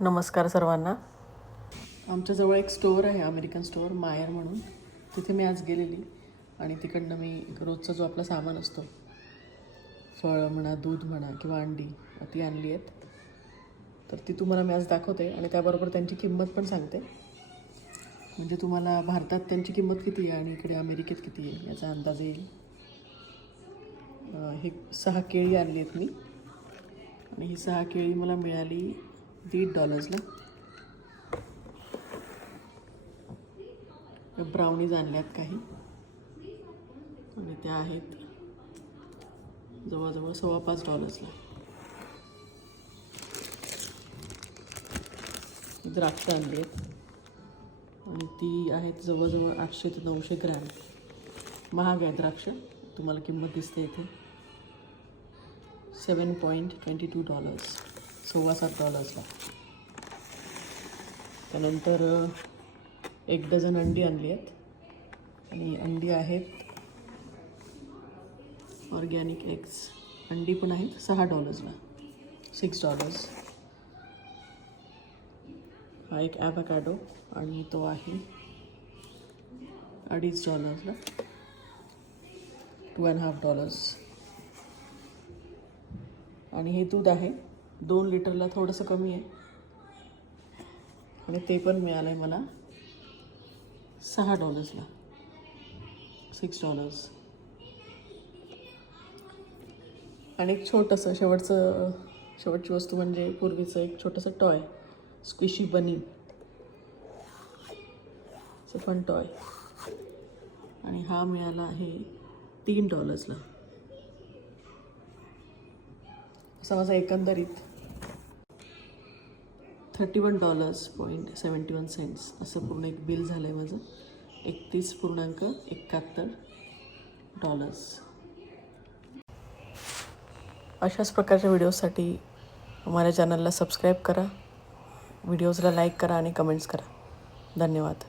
नमस्कार सर्वांना. आमच्याजवळ एक स्टोअर आहे अमेरिकन स्टोअर मायर म्हणून. तिथे मी आज गेलेली आणि तिकडनं मी रोजचा जो आपला सामान असतो फळं म्हणा दूध म्हणा किंवा अंडी ती आणली आहेत. तर ती तुम्हाला मी आज दाखवते आणि त्याबरोबर त्यांची किंमत पण सांगते. म्हणजे तुम्हाला भारतात त्यांची किंमत किती आहे आणि इकडे अमेरिकेत किती आहे याचा अंदाज येईल. हे सहा केळी आणली आहेत मी. आणि ही सहा केळी मला मिळाली दीड डॉलर्सला ब्राउनीज आणल्यात काही. आणि त्या आहेत जवळजवळ सव्वा पाच डॉलर्सला द्राक्ष द्राक्षं आणली आहेत आणि ती आहेत जवळजवळ आठशे ते नऊशे ग्रॅम. महाग आहे द्राक्ष. तुम्हाला किंमत दिसते इथे. Seven point twenty two dollars सव्वा सात डॉलर्सला त्यानंतर एक डझन अंडी आणली आहेत. आणि अंडी आहेत ऑर्गॅनिक एग्स. अंडी पण आहेत सहा डॉलर्सला. सिक्स डॉलर्स हा एक ॲपॅकॅडो आणि तो आहे अडीच डॉलर्सला. टू अँड हाफ डॉलर्स आणि हे दूध आहे. दोन लिटरला थोडंसं कमी आहे. आणि ते पण मिळालं आहे मला सहा डॉलर्सला सिक्स डॉलर्स आणि एक छोटंसं शेवटचं शेवटची वस्तू म्हणजे पूर्वीचं एक छोटंसं toy squishy bunny fun toy आणि हा मिळाला आहे तीन डॉलर्सला समजा एकंदरीत thirty one dollars point seventy one cents असं पूर्ण एक बिल झालं आहे माझं. एकतीस पूर्णांक एकाहत्तर डॉलर्स अशाच प्रकारच्या व्हिडिओसाठी माझ्या चॅनलला सबस्क्राईब करा. व्हिडिओजला लाईक करा आणि कमेंट्स करा. धन्यवाद.